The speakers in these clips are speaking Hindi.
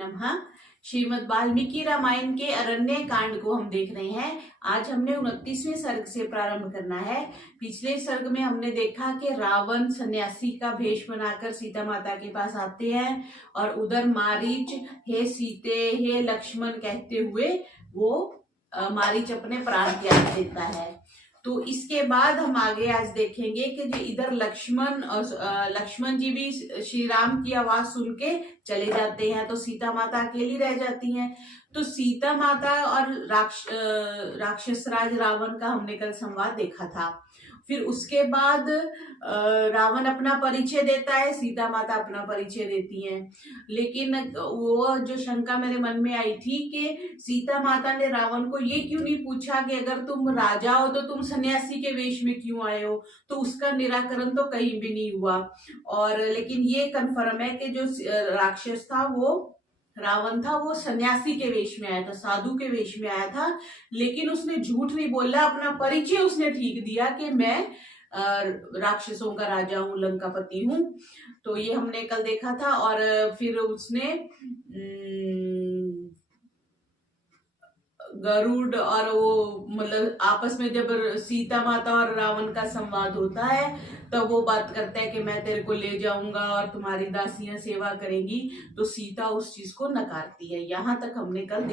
नमः। श्रीमद् वाल्मीकि रामायण के अरण्य कांड को हम देख रहे हैं। आज हमने 29वें सर्ग से प्रारंभ करना है। पिछले सर्ग में हमने देखा कि रावण सन्यासी का भेष बनाकर सीता माता के पास आते हैं और उधर मारीच हे सीते हे लक्ष्मण कहते हुए वो मारीच अपने प्राण त्याग देता है। तो इसके बाद हम आगे आज देखेंगे कि जो इधर लक्ष्मण जी भी श्री राम की आवाज सुन के चले जाते हैं, तो सीता माता अकेली रह जाती हैं। तो सीता माता और राक्षस राज रावण का हमने कल संवाद देखा था। फिर उसके बाद रावण अपना परिचय देता है, सीता माता अपना परिचय देती हैं। लेकिन वो जो शंका मेरे मन में आई थी कि सीता माता ने रावण को ये क्यों नहीं पूछा कि अगर तुम राजा हो तो तुम सन्यासी के वेश में क्यों आए हो, तो उसका निराकरण तो कहीं भी नहीं हुआ। और लेकिन ये कंफर्म है कि जो राक्षस था वो रावण था, वो सन्यासी के वेश में आया था, साधु के वेश में आया था। लेकिन उसने झूठ नहीं बोला, अपना परिचय उसने ठीक दिया कि मैं राक्षसों का राजा हूँ, लंकापति हूँ। तो ये हमने कल देखा था। और फिर उसने गरुड़ और वो मतलब आपस में जब सीता माता और रावण का संवाद होता है तब वो बात करता है कि मैं तेरे को ले जाऊंगा और तुम्हारी दासियां सेवा करेंगी, तो सीता उस चीज को नकारती है। यहाँ तक हमने कल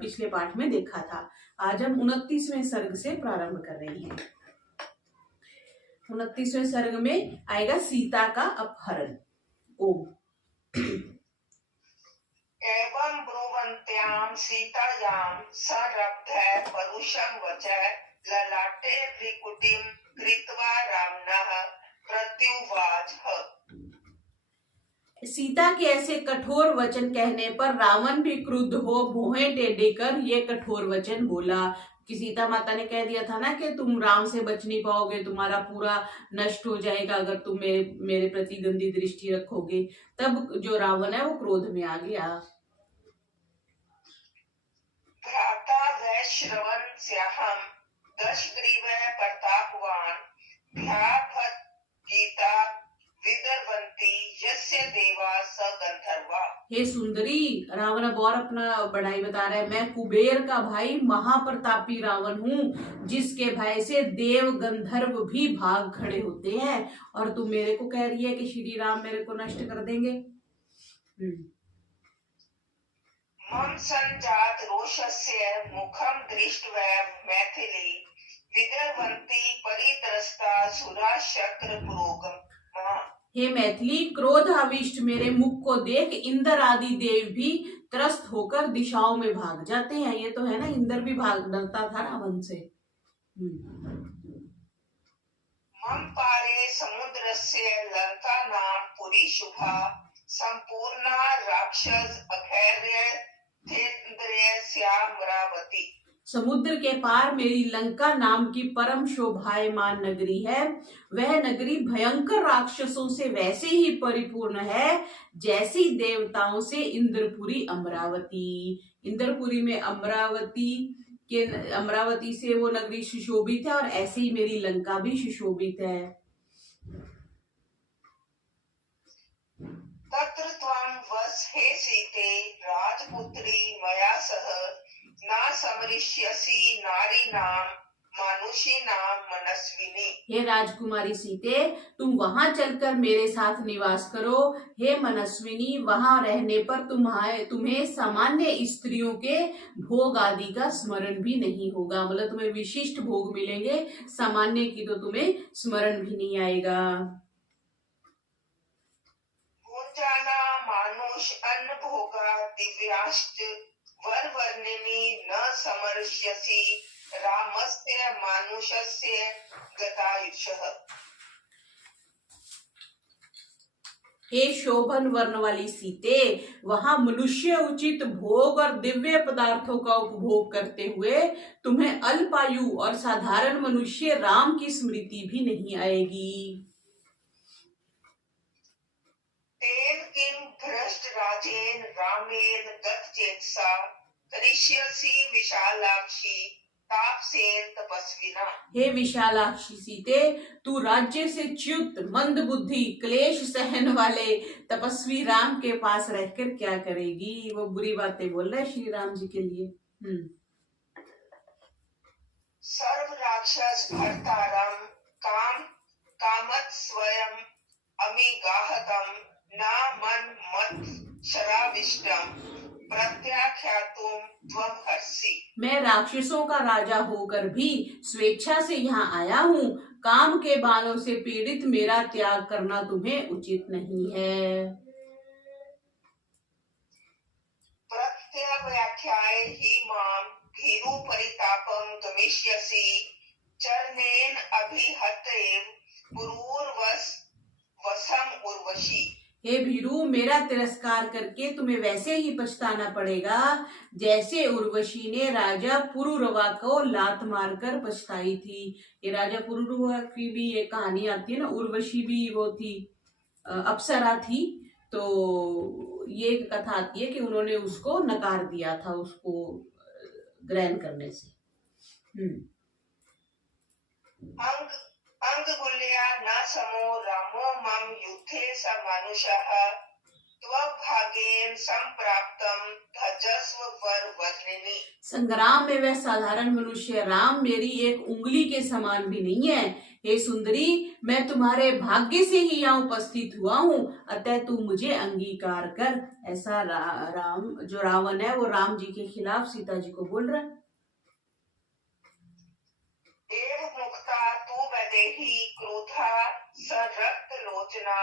पिछले पाठ में देखा था। आज हम 29वें सर्ग से प्रारंभ कर रहे हैं। 29वें सर्ग में आएगा सीता का अपहरण। ओम। एवं ब्रुवन्त्यां सीतायां सरब्धः परुषं वचः ललाटे भ्रिकुटिं कृत्वा रामणः प्रत्युवाच। सीता के ऐसे कठोर वचन कहने पर रावण भी क्रुद्ध हो भौहें टेढ़े कर ये कठोर वचन बोला कि सीता माता ने कह दिया था ना कि तुम राम से बच नहीं पाओगे, तुम्हारा पूरा नष्ट हो जाएगा अगर तुम मेरे प्रति गंदी दृष्टि रखोगे। तब जो रावण है वो क्रोध में आ गया। भ्राता वैश्रवणस्याहं दशग्रीवः प्रतापवान् भ्राभत् गीता विदर्वन्ति यस्य देवा स गंधर्वा। हे सुंदरी, रावण अब और अपना बड़ाई बता रहा है। मैं कुबेर का भाई महाप्रतापी रावण हूँ, जिसके भय से देव गंधर्व भी भाग खड़े होते हैं, और तू मेरे को कह रही है कि श्री राम मेरे को नष्ट कर देंगे। मम संजात रोषस्य मुखम दृष्ट्वा मैथिली विदर्वन्ति परित्रस्ता सुरा शक्र पुरोगम। हे मैथिली, क्रोध अविष्ट मेरे मुख को देख इंद्र आदि देव भी त्रस्त होकर दिशाओं में भाग जाते हैं। ये तो है ना, इंद्र भी भाग डरता था रावण से। मम पारे समुद्रस्य लंका नाम पुरी शुभा संपूर्णा राक्षस अखैर्य श्यामरावती। समुद्र के पार मेरी लंका नाम की परम शोभायमान नगरी है। वह नगरी भयंकर राक्षसों से वैसे ही परिपूर्ण है जैसी देवताओं से इंद्रपुरी अमरावती। इंद्रपुरी में अमरावती से वो नगरी सुशोभित है, और ऐसे ही मेरी लंका भी सुशोभित है। तत्र त्वं वस हे सीते राजपुत्री मया सह ना समरिष्यसि नारी नाम मानुषी नाम मनस्विनी। हे राजकुमारी सीते, तुम वहां चलकर मेरे साथ निवास करो। हे मनस्विनी, वहां रहने पर तुम्हें सामान्य स्त्रियों के भोग आदि का स्मरण भी नहीं होगा। मतलब तुम्हें विशिष्ट भोग मिलेंगे, सामान्य की तो तुम्हें स्मरण भी नहीं आएगा। भुंजाना मानुष अन्न भोगा दिव्याश्च वर वर्णिनी न समर्ष्यसि रामस्य मानुषस्य गतायुषः। हे शोभन वर्ण वाली सीते, वहां मनुष्य उचित भोग और दिव्य पदार्थों का उपभोग करते हुए तुम्हें अल्पायु और साधारण मनुष्य राम की स्मृति भी नहीं आएगी। तेन किं भ्रष्ट राजेन रामेण गतचेतसा करिष्यसि विशालाक्षी प्रतापसेन तपस्विना। हे विशालाक्षी सीते, तू राज्य से च्युत मंद बुद्धि क्लेश सहन वाले तपस्वी राम के पास रहकर क्या करेगी। वो बुरी बातें बोल रहा है श्री राम जी के लिए। सर्व राक्षस भर्तारम काम कामत स्वयं अमिगाहतम ना मन मत शराविष्टम प्रत्याख्यातुम त्वं हर्षि। मैं राक्षसों का राजा होकर भी स्वेच्छा से यहाँ आया हूँ। काम के बालों से पीड़ित मेरा त्याग करना तुम्हें उचित नहीं है। प्रत्यव्याख्याय ही माम भीरु परितापम गमिष्यसि चरणेन अभिहतेव पुरूर्वस वसम उर्वशी। हे भीरू, मेरा तिरस्कार करके तुम्हें वैसे ही पछताना पड़ेगा जैसे उर्वशी ने राजा पुरुरवा को लात मारकर पछताई थी। ये राजा पुरुरवा की भी एक कहानी आती है ना, उर्वशी भी वो थी, अप्सरा थी। तो ये एक कथा आती है कि उन्होंने उसको नकार दिया था, उसको ग्रहण करने से। अंगुल्या न समो रामो मम युद्धे स मानुषः त्वभागेन संप्राप्तम भजस्व वर वर्णिनी। संग्राम में वह साधारण मनुष्य राम मेरी एक उंगली के समान भी नहीं है। हे सुंदरी, मैं तुम्हारे भाग्य से ही यहाँ उपस्थित हुआ हूँ, अतः तू मुझे अंगीकार कर। ऐसा राम जो रावण है वो राम जी के खिलाफ सीता जी को बोल रहा है। देहि क्रोधा सरक्त लोचना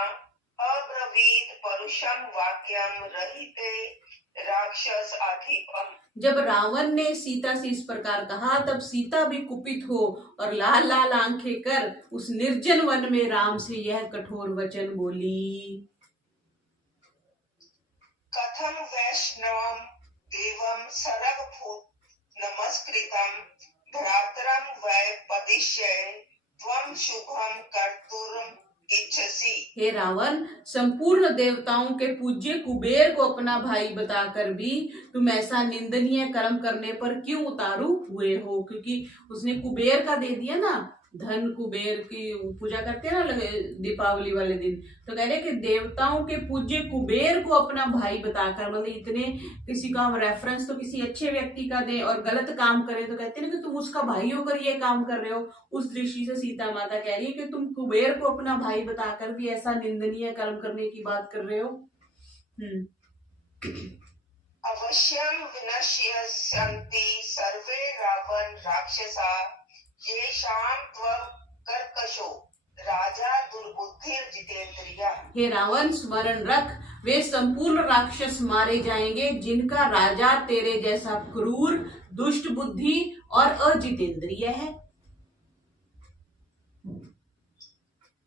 अब्रवीत परुषम वाक्यम रहिते राक्षस अधिपम। जब रावण ने सीता से इस प्रकार कहा तब सीता भी कुपित हो और लाल लाल आंखें कर उस निर्जन वन में राम से यह कठोर वचन बोली। कथम वैष्णवम देवम सर्वभूत नमस्कृतम भ्रातरम वै पदिश्य त्वं शुभम कर्तुम इच्छसि। हे रावण, संपूर्ण देवताओं के पूज्य कुबेर को अपना भाई बताकर भी तुम ऐसा निंदनीय कर्म करने पर क्यों उतारू हुए हो। क्योंकि उसने कुबेर का दे दिया ना, धन कुबेर की पूजा करते हैं ना दीपावली वाले दिन, तो कह रहे कि देवताओं के पूज्य कुबेर को अपना भाई बताकर, मतलब इतने किसी का हम रेफरेंस तो किसी अच्छे व्यक्ति का दें और गलत काम करें तो कहते हैं ना कि तुम उसका भाई होकर ये काम कर रहे हो। उस दृष्टि से सीता माता कह रही है कि तुम कुबेर को अपना भाई बताकर भी ऐसा निंदनीय कर्म करने की बात कर रहे हो। अवश्यम विनश्यन्ति सर्वे रावण राक्षसा येषां त्वं कर्कशो राजा दुर्बुद्धिर जितेंद्रिया। हे रावण, स्मरण रख, वे संपूर्ण राक्षस मारे जाएंगे जिनका राजा तेरे जैसा क्रूर, दुष्ट बुद्धि और अजितेंद्रिय है।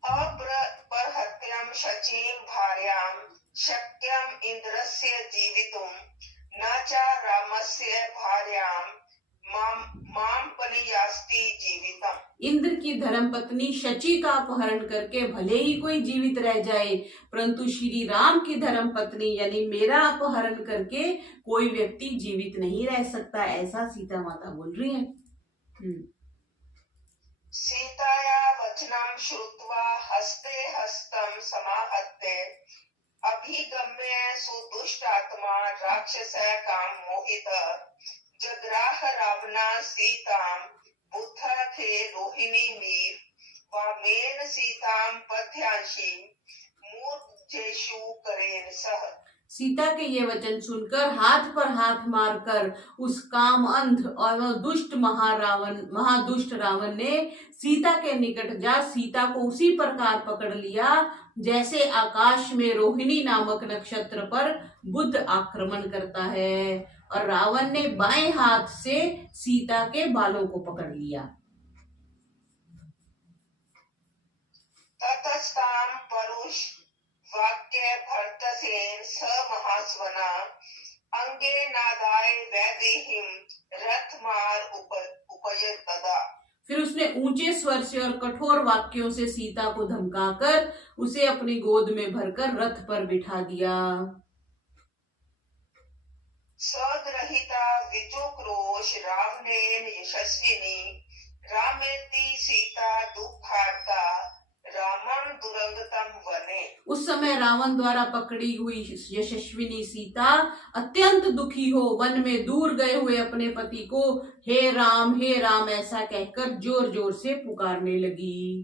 अपरहत्यं शचीं भार्यां शक्यं इंद्रस्य जीवितुं न च रामस्य भार्यां माम पलियास्ति जीवितम। इंद्र की धर्म पत्नी शची का अपहरण करके भले ही कोई जीवित रह जाए, परंतु श्री राम की धर्म पत्नी यानी मेरा अपहरण करके कोई व्यक्ति जीवित नहीं रह सकता। ऐसा सीता माता बोल रही है। सीताया वचनम श्रुत्वा हस्ते हस्तं समाहत्य अभिगम्य सुदुष्ट आत्मा राक्षस काम मोहित जग्राह रावणा सीतां बुद्धा थे रोहिणी मीर वामेन सीतां पथ्यांशी मूर्जेषु करेन सह। सीता के ये वचन सुनकर हाथ पर हाथ मारकर उस काम अंध और महादुष्ट रावण ने सीता के निकट जा सीता को उसी प्रकार पकड़ लिया जैसे आकाश में रोहिणी नामक नक्षत्र पर बुध आक्रमण करता है, और रावण ने बाएं हाथ से सीता के बालों को पकड़ लिया। ततस्ताम परुष वाक्य भर्तसेन स महास्वना अंगे नादाय वैदेहिम रथमार उपयतदा। फिर उसने ऊंचे स्वर से और कठोर वाक्यों से सीता को धमकाकर उसे अपनी गोद में भरकर रथ पर बिठा दिया। स्वग्रह रहिता विचुक्रोश रावणेन यशस्विनी रामेति सीता दुःखार्ता रामं दुरंगतम वने। उस समय रावण द्वारा पकड़ी हुई यशस्विनी सीता अत्यंत दुखी हो वन में दूर गए हुए अपने पति को हे राम ऐसा कहकर जोर जोर से पुकारने लगी।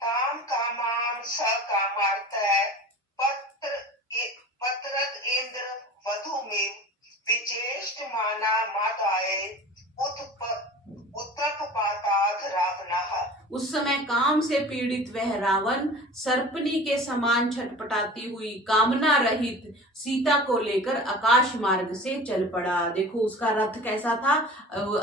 ताम कामाम स कामार्थ पत्रद इंद्र वधुमिव विचेष्ट माना मादाये उत्तपपाताथ रावणः। उस समय काम से पीड़ित वह रावण सर्पनी के समान छटपटाती हुई कामना रहित सीता को लेकर आकाश मार्ग से चल पड़ा। देखो उसका रथ कैसा था,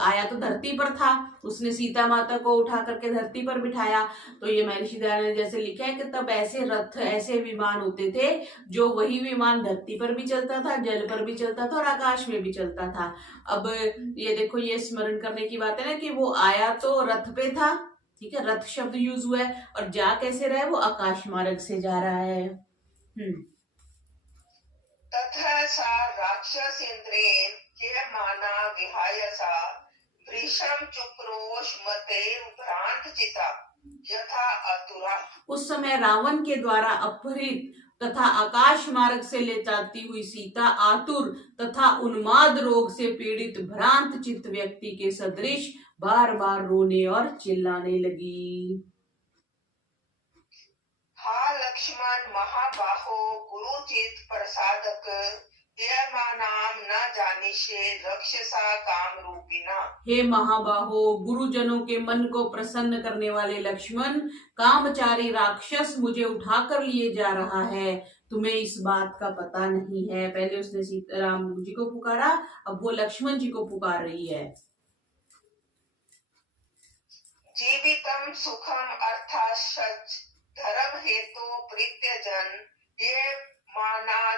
आया तो धरती पर था, उसने सीता माता को उठा करके धरती पर बिठाया। तो ये महर्षि दयानंद ने जैसे लिखा है कि तब ऐसे रथ ऐसे विमान होते थे जो वही विमान धरती पर भी चलता था, जल पर भी चलता था और आकाश में भी चलता था। अब ये देखो, ये स्मरण करने की बात है ना कि वो आया तो रथ पे था, ठीक है, रथ शब्द यूज हुआ है, और जा कैसे रहा है, वो आकाश मार्ग से जा रहा है। तथा सा राक्षस इंद्रेण के माना विहायसा वृषम चुक्रोश मते भ्रांत चिता यथा अतुरा। उस समय रावण के द्वारा अपहरित तथा आकाश मार्ग से ले जाती हुई सीता आतुर तथा उन्माद रोग से पीड़ित भ्रांत चित्त व्यक्ति के सदृश बार बार रोने और चिल्लाने लगी। हा लक्ष्मण महाबाहो गुरुचित प्रसादक नाम न जानिशे रक्षसा काम रूपिना। हे महाबाहो, गुरुजनों के मन को प्रसन्न करने वाले लक्ष्मण, कामचारी राक्षस मुझे उठाकर लिए जा रहा है, तुम्हें इस बात का पता नहीं है। पहले उसने सीताराम जी को पुकारा, अब वो लक्ष्मण जी को पुकार रही है। जीवितम सुखम अर्थात सच धर्म हेतु प्रीत्यजन ये माना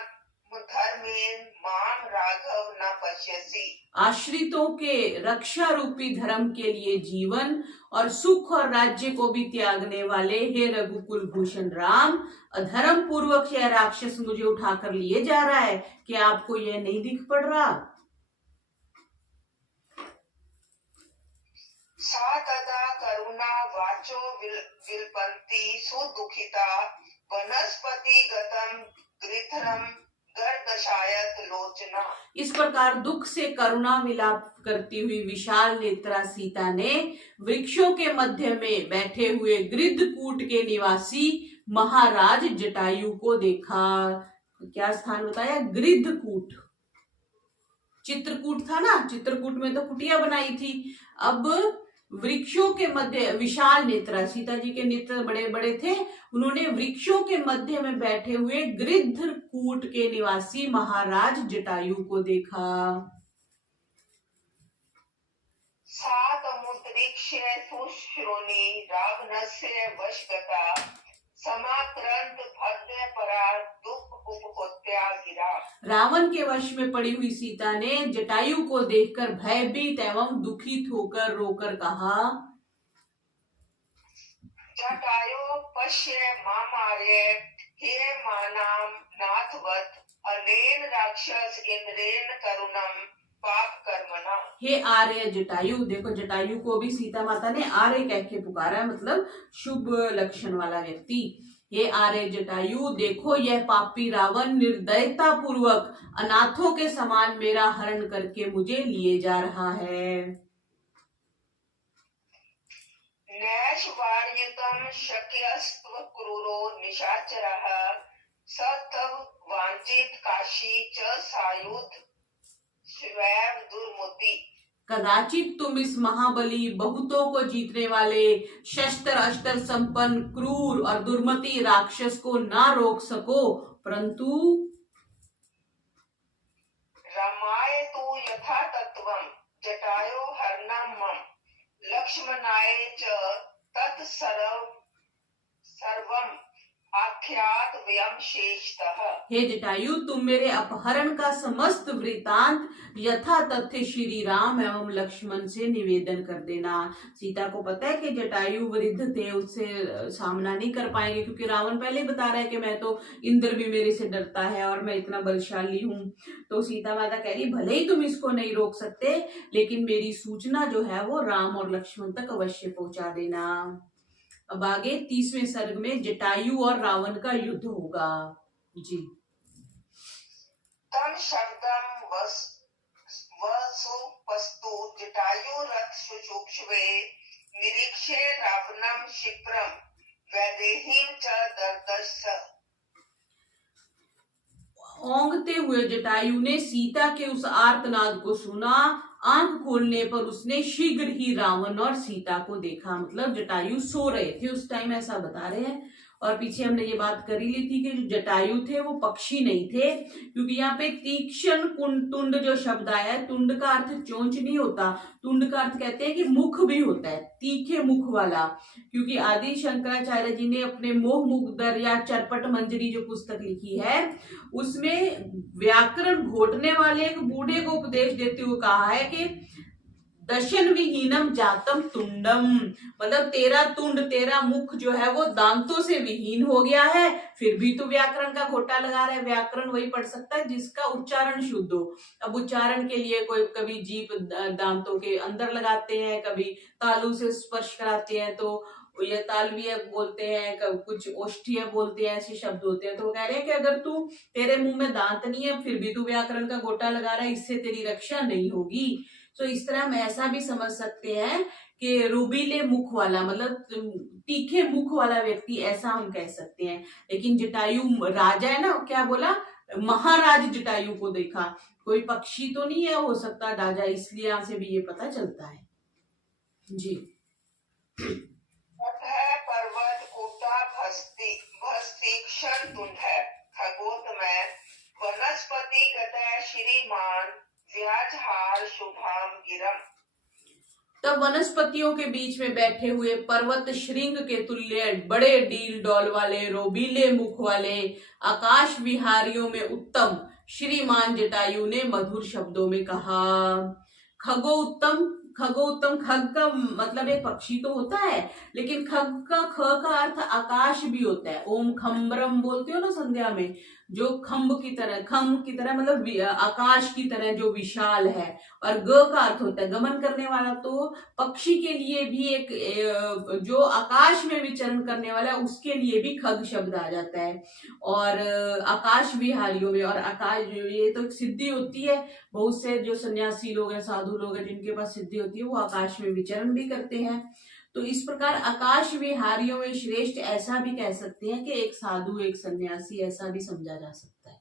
धर्मेन माम राघव न पश्यसि। आश्रितों के रक्षा रूपी धर्म के लिए जीवन और सुख और राज्य को भी त्यागने वाले हे रघुकुल भूषण राम, अधर्म पूर्वक यह राक्षस मुझे उठाकर लिए जा रहा है, कि आपको यह नहीं दिख पड़ रहा। सा तदा करुणा वाचो विलपन्ति सुदुखिता वनस्पति गतम गृध्रम गर्दशायत लोचना। इस प्रकार दुख से करुणा विलाप करती हुई विशाल नेत्रा सीता ने वृक्षों के मध्य में बैठे हुए गृद्धकूट के निवासी महाराज जटायु को देखा। क्या स्थान बताया? गृद्धकूट। चित्रकूट था ना, चित्रकूट में तो कुटिया बनाई थी। अब वृक्षों के मध्य विशाल नेत्रा, सीता जी के नेत्र बड़े बड़े थे, उन्होंने वृक्षों के मध्य में बैठे हुए गृद्धकूट के निवासी महाराज जटायु को देखा। सातमुद्रिक्ष्य सुश्रोणी रावणस्य वशगता समाक्रांत भद्र परार दुख उपहोत्या गिरा। रावण के वश में पड़ी हुई सीता ने जटायु को देखकर भयभीत एवं दुखित होकर रोकर कहा, जटायु पश्य मामार्य हे मानाम नाथवत अनेन राक्षस इंद्रेन करुणम पाप कर्मणा। हे आर्य जटायु, देखो जटायु को भी सीता माता ने आर्य कह के पुकारा, मतलब शुभ लक्षण वाला व्यक्ति। हे आर्य जटायु, देखो यह पापी रावण निर्दयता पूर्वक अनाथों के समान मेरा हरण करके मुझे लिए जा रहा है। नैशवार्यतम शक्यस्त्व क्रूरो निशाचरः स तव वांछित काशी च सायुध स्वयं दुर्मति। कदाचित तुम इस महाबली बहुतों को जीतने वाले शस्त्र अस्त्र संपन्न क्रूर और दुर्मति राक्षस को ना रोक सको, परंतु रामाय तु यथा तत्वम जटायो हरणम मम लक्ष्मणाय च तत् सर्वम आख्यात व्यम शेषतः। हे जटायु, तुम मेरे अपहरण का समस्त वृतांत यथा तथ्य श्री राम एवं लक्ष्मण से निवेदन कर देना। सीता को पता है कि जटायु वृद्ध थे, उससे सामना नहीं कर पाएंगे, क्योंकि रावण पहले ही बता रहा है कि मैं तो इंद्र भी मेरे से डरता है और मैं इतना बलशाली हूं। तो सीता माता कह रही भले ही तुम इसको नहीं रोक सकते, लेकिन मेरी सूचना जो है वो राम और लक्ष्मण तक अवश्य पहुंचा देना। अब आगे 30वें सर्ग में जटायु और रावण का युद्ध होगा जी। तम शब्दम वसुपस्तु जटायु रथ शुचुक्षवे निरीक्षे रावणम क्षिप्रम वैदेहीम च दर्दश। ओंगते हुए जटायु ने सीता के उस आर्तनाद को सुना। आंख खोलने पर उसने शीघ्र ही रावण और सीता को देखा। मतलब जटायु सो रहे थे उस टाइम, ऐसा बता रहे हैं। और पीछे हमने ये बात करी ली थी कि जो जटायु थे वो पक्षी नहीं थे, क्योंकि यहाँ पे तीक्ष्ण तुंड जो शब्द आया है, तुंड का अर्थ चोंच नहीं होता, तुंड का अर्थ कहते हैं कि मुख भी होता है, तीखे मुख वाला। क्योंकि आदि शंकराचार्य जी ने अपने मोह मुग्धर या चरपट मंजरी जो पुस्तक लिखी है, उसमें व्याकरण घोटने वाले एक बूढ़े को उपदेश देते हुए कहा है कि दशन विहीनम जातम तुंडम, मतलब तेरा तुंड, तेरा मुख जो है वो दांतों से विहीन हो गया है, फिर भी तू व्याकरण का घोटा लगा रहा है। व्याकरण वही पढ़ सकता है जिसका उच्चारण शुद्ध हो। अब उच्चारण के लिए कोई कभी जीभ दांतों के अंदर लगाते हैं, कभी तालू से स्पर्श कराते हैं, तो ये तालवीय बोलते हैं, कुछ ओष्ठीय बोलते हैं, ऐसे शब्द होते हैं। तो वो कह रहे हैं कि अगर तू, तेरे मुंह में दांत नहीं है, फिर भी तू व्याकरण का घोटा लगा रहा है, इससे तेरी रक्षा नहीं होगी। तो इस तरह हम ऐसा भी समझ सकते हैं कि रूबीले मुख वाला, मतलब तीखे मुख वाला व्यक्ति, ऐसा हम कह सकते हैं। लेकिन जटायु राजा है ना, क्या बोला, महाराज जटायु को देखा, कोई पक्षी तो नहीं है हो सकता राजा, इसलिए यहां से भी ये पता चलता है जी। पर्वत कोटा भस्तीक्षण तुंड है खगोत में वनस्पति गतः श्रीमान व्याजहार शुभाम गिरम। तब वनस्पतियों के बीच में बैठे हुए पर्वत श्रृंग के तुल्य बड़े डील डौल वाले रोबीले मुख वाले आकाश विहारियों में उत्तम श्रीमान जटायु ने मधुर शब्दों में कहा। खगोत्तम, खगोत्तम, खग का मतलब एक पक्षी तो होता है, लेकिन खग का ख का अर्थ आकाश भी होता है। ओम खम्बरम बोलते हो ना संध्या में, जो खम्ब की तरह, खम्ब की तरह मतलब आकाश की तरह जो विशाल है। और ग का अर्थ होता है गमन करने वाला। तो पक्षी के लिए भी एक जो आकाश में विचरण करने वाला है, उसके लिए भी खग शब्द आ जाता है। और आकाश विहारियों में, और आकाश, ये तो सिद्धि होती है, बहुत से जो सन्यासी लोग हैं, साधु लोग हैं, जिनके पास सिद्धि होती है, वो आकाश में विचरण भी करते हैं। तो इस प्रकार आकाश विहारियों में श्रेष्ठ, ऐसा भी कह सकते हैं कि एक साधु, एक सन्यासी, ऐसा भी समझा जा सकता है।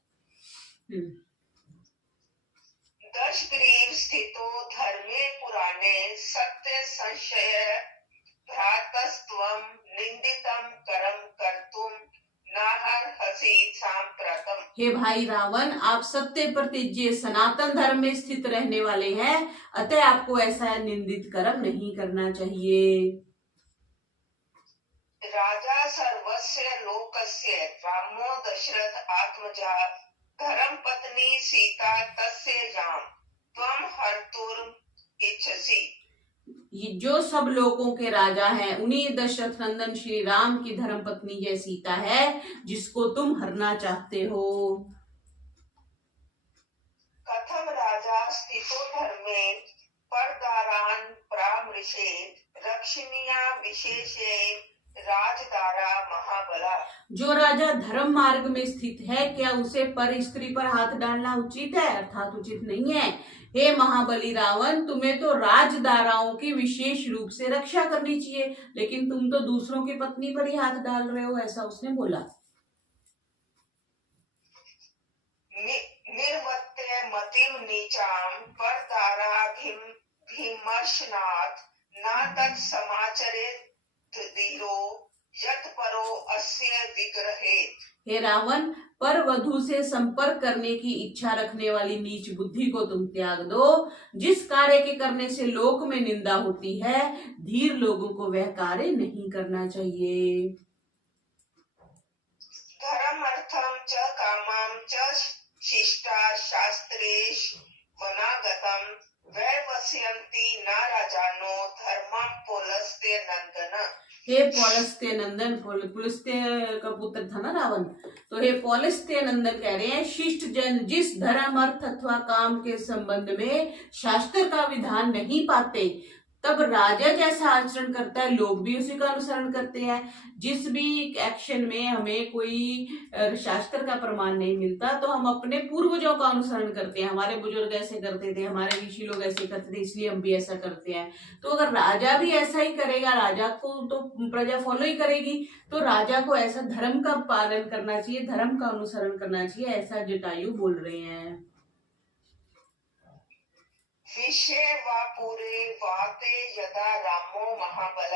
दशग्रीव स्थितो धर्मे पुराणे सत्य संशय भ्रातस्त्वं निंदितम करम कर्तुम नाहर हसी सांप्रतम। हे भाई रावण, आप सत्य प्रतिज्ञ सनातन धर्म में स्थित रहने वाले हैं, अतः आपको ऐसा निंदित कर्म नहीं करना चाहिए। राजा सर्वस्य लोकस्य रामो दशरथ आत्मजा धर्म पत्नी सीता तस्य राम त्वम हर्तुर इच्छसि। ये जो सब लोगों के राजा हैं, उन्हीं दशरथ नंदन श्री राम की धर्म पत्नी ये सीता है, जिसको तुम हरना चाहते हो। कथम राजा स्थितो धर्मे परदारान परामृशे रक्षणीया विशेषे राजदारा महाबला। जो राजा धर्म मार्ग में स्थित है, क्या उसे पर स्त्री पर हाथ डालना उचित है? अर्थात उचित नहीं है। हे महाबली रावण, तुम्हें तो राजदाराओं की विशेष रूप से रक्षा करनी चाहिए, लेकिन तुम तो दूसरों की पत्नी पर ही हाथ डाल रहे हो, ऐसा उसने बोला। निर्वत्य मतिव नीचाम परदारा भीमर्शनाथ ना तत् समाचरे यत परो अस्य विग्रहे। हे रावण, पर वधु से संपर्क करने की इच्छा रखने वाली नीच बुद्धि को तुम त्याग दो। जिस कार्य के करने से लोक में निंदा होती है, धीर लोगों को वह कार्य नहीं करना चाहिए। च शिष्टा शास्त्रेश वनागतम वैवस्यन्ति न राजानो धर्मम पुलस्त्य नंदन। हे पौलस्त्य नंदन, पुलस्त्य का पुत्र था ना रावण, तो हे पौलस्त्य नंदन कह रहे हैं शिष्ट जन जिस धर्म अर्थ अथवा काम के संबंध में शास्त्र का विधान नहीं पाते, तब राजा जैसा आचरण करता है लोग भी उसी का अनुसरण करते हैं। जिस भी एक्शन में हमें कोई शास्त्र का प्रमाण नहीं मिलता तो हम अपने पूर्वजों का अनुसरण करते हैं। हमारे बुजुर्ग ऐसे करते थे, हमारे ऋषि लोग ऐसे करते थे, इसलिए हम भी ऐसा करते हैं। तो अगर राजा भी ऐसा ही करेगा, राजा को तो प्रजा फॉलो ही करेगी, तो राजा को ऐसा धर्म का पालन करना चाहिए, धर्म का अनुसरण करना चाहिए, ऐसा जटायु बोल रहे हैं। विषय वा पूरे वाते यदा रामो महाबल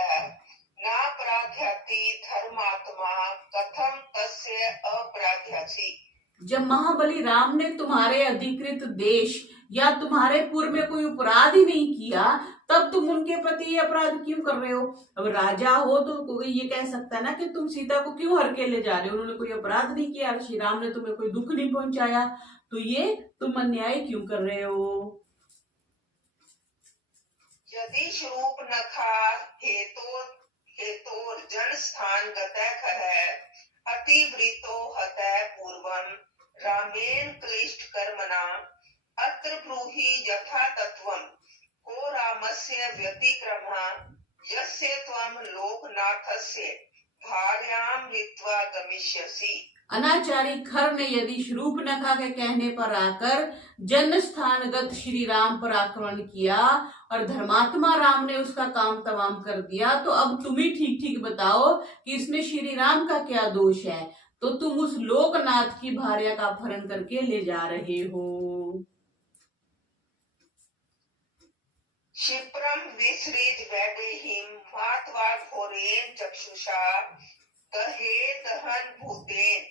न प्राध्याति धर्मात्मा कथम तस्य अपराध्यासी। जब महाबली राम ने तुम्हारे अधिकृत देश या तुम्हारे पूर्व में कोई अपराध ही नहीं किया, तब तुम उनके प्रति ये अपराध क्यों कर रहे हो? अब राजा हो तो कोई ये कह सकता है ना कि तुम सीता को क्यों हर के ले जा रहे हो, उन्होंने कोई अपराध नहीं किया, श्री राम ने तुम्हें कोई दुख नहीं पहुंचाया, तो ये तुम अन्याय क्यों कर रहे हो? यदि स्वरूप नखा हेतु जन स्थान गतः खरः अतिवृतो हतः पूर्वं रामेण क्लिष्ट कर्मणा अत्र ब्रूहि यथा तत्वं को रामस्य व्यतिक्रमः यस्य त्वं लोकनाथस्य भार्यां ऋत्वा गमिष्यसि। अनाचारी खर ने यदि शूर्पणखा के कहने पर आकर जन स्थानगत श्री राम पर आक्रमण किया और धर्मात्मा राम ने उसका काम तमाम कर दिया, तो अब तुम ही ठीक ठीक बताओ कि इसमें श्री राम का क्या दोष है? तो तुम उस लोकनाथ की भार्या का अपहरण करके ले जा रहे हो। क्षिप्रम विसृज वैदेहीं मात्वा घोरेण चक्षुषा दहे दहन भूतेन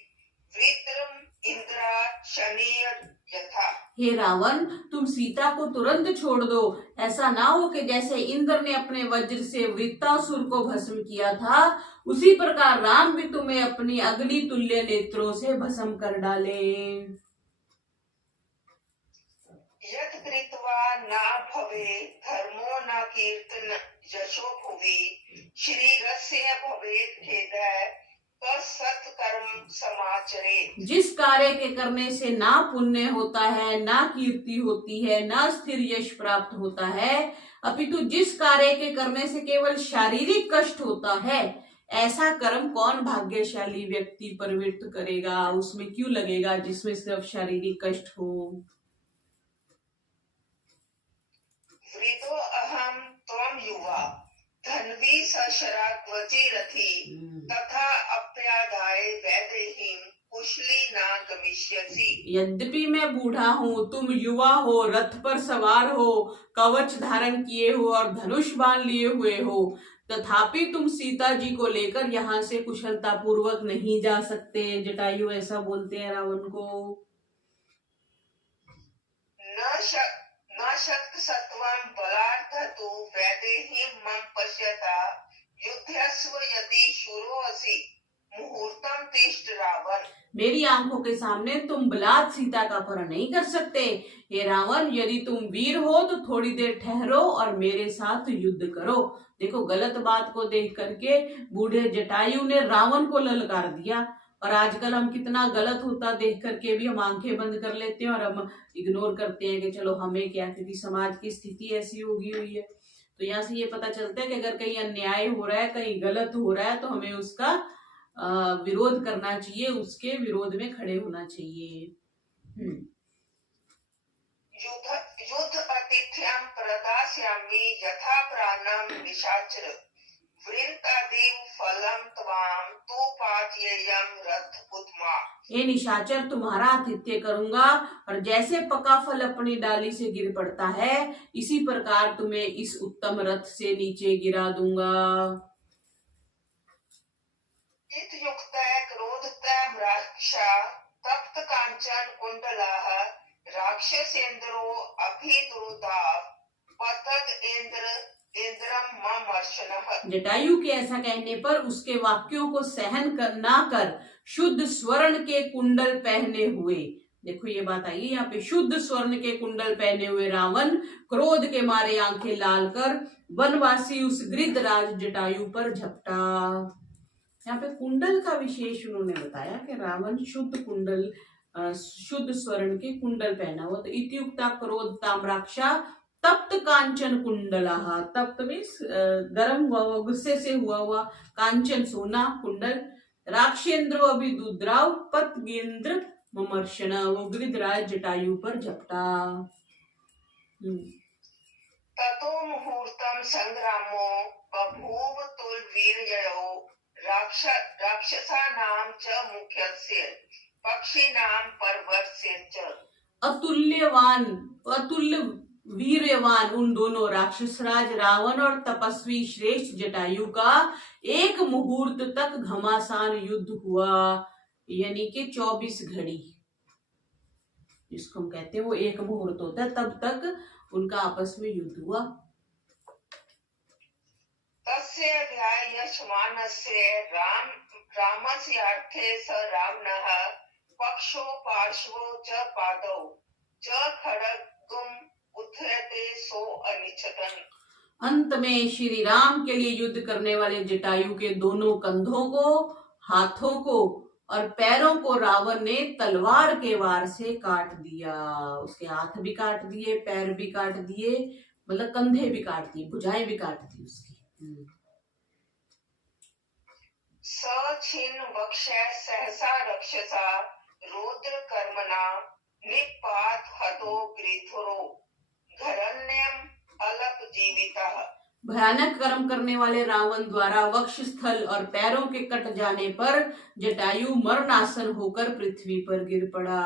वित्रम इंद्रा शनिर यथा। हे रावण, तुम सीता को तुरंत छोड़ दो। ऐसा ना हो कि जैसे इंद्र ने अपने वज्र से वृत्तासुर को भस्म किया था, उसी प्रकार राम भी तुम्हें अपनी अग्नि तुल्य नेत्रों से भस्म कर डाले। यत् कृत्वा न भवे धर्मो न कीर्तन यशो भुवि शरीरस्य भवेत् खेदः सत्कर्म समाचरे। जिस कार्य के करने से ना पुण्य होता है, ना कीर्ति होती है, ना स्थिर यश प्राप्त होता है, अपितु जिस कार्य के करने से केवल शारीरिक कष्ट होता है, ऐसा कर्म कौन भाग्यशाली व्यक्ति प्रवृत्त करेगा? उसमें क्यों लगेगा जिसमें सिर्फ शारीरिक कष्ट हो? वृतो अहम त्वं युवा धन्वी सशराक्वची रथी तथा अप्यादाय वैदेहीं कुशली ना गमिष्यसि। यद्यपि मैं बूढ़ा हूँ, तुम युवा हो, रथ पर सवार हो, कवच धारण किए हो और धनुष बाण लिए हुए हो, तथापि तुम सीता जी को लेकर यहाँ से कुशलता पूर्वक नहीं जा सकते। जटायु ऐसा बोलते हैं रावण को। न शक्त सत्वं बलार्थतु वैदेहीं मम पश्यता युध्यस्व यदि शूरो असि मुहूर्तम तिष्ठ रावण। मेरी आंखों के सामने तुम बलात् सीता का अपहरण नहीं कर सकते। हे रावण, यदि तुम वीर हो तो थोड़ी देर ठहरो और मेरे साथ युद्ध करो। देखो, गलत बात को देख करके बूढ़े जटायु ने रावण को ललकार दिया। और आजकल हम कितना गलत होता देख करके भी हम आंखें बंद कर लेते हैं और हम इग्नोर करते हैं कि चलो हमें क्या, क्योंकि समाज की स्थिति ऐसी होगी हुई है। तो यहाँ से ये पता चलता है कि अगर कहीं अन्याय हो रहा है, कहीं गलत हो रहा है, तो हमें उसका विरोध करना चाहिए, उसके विरोध में खड़े होना चाहिए। युद्ध अतिथ्यं प्रदास्यामि यथा प्राणं निशाचर वृन्तादिव फलं त्वां तु पाचयेयं रथ उत्तमा। ये निशाचर, तुम्हारा आतिथ्य करूंगा और जैसे पका फल अपनी डाली से गिर पड़ता है, इसी प्रकार तुम्हें इस उत्तम रथ से नीचे गिरा दूंगा। युक्तः क्रोधतः राक्षा तप्त कांचन कुंडलाः राक्षसेन्द्रो अभिदुरुदाव पतत इंद्र इंद्रम ममर्शनः। जटायु के ऐसा कहने पर उसके वाक्यों को सहन कर शुद्ध स्वर्ण के कुंडल पहने हुए, देखो ये बात आई है यहाँ पे, शुद्ध स्वर्ण के कुंडल पहने हुए रावण क्रोध के मारे आंखें लाल कर वनवासी उस गृधराज जटायु पर झपटा। यहाँ पे कुंडल का विशेष उन्होंने बताया कि रावण शुद्ध कुंडल शुद्ध स्वर्ण के कुंडल पहना हुआ। तो इत्युक्ता क्रोध ताम्राक्षा तप्त कांचन कुंडला, तप्त मीन्स गर्म हुआ हुआ, गुस्से से हुआ कांचन सोना कुंडल, राक्षेंद्रो अभिदुद्राव पतगेंद्र ममर्शन, वो गृधराज जटायु पर झपटा। ततो मुहूर्तम संग्रामो बभूव तुलवीर्ययो राक्षसा नाम च मुख्यस्य पक्षी नाम पर्वतस्य च। अतुल्यवान अतुल्य वीर्यवान उन दोनों राक्षसराज रावण और तपस्वी श्रेष्ठ जटायु का एक मुहूर्त तक घमासान युद्ध हुआ, यानी कि 24 घड़ी जिसको हम कहते हैं वो एक मुहूर्त होता है, तब तक उनका आपस में युद्ध हुआ। तस्य ध्यायमानस्य रामस्य अर्थे स रावणः पक्षो पार्श्वो च पादौ च खड्गं उत्थयते सो अनिच्छतन। अंत में श्री राम के लिए युद्ध करने वाले जटायु के दोनों कंधों को, हाथों को और पैरों को रावण ने तलवार के वार से काट दिया। उसके हाथ भी काट दिए, पैर भी काट दिए, मतलब कंधे भी काट दिए, भुजाएं भी काट दी उसकी। सछिन्न वक्षः सहसा रक्षसा रुद्र कर्मणा निपात हतो गृधरो घरण्यम अलप जीवितः। भयानक कर्म करने वाले रावण द्वारा वक्ष स्थल और पैरों के कट जाने पर जटायु मरणासन होकर पृथ्वी पर गिर पड़ा।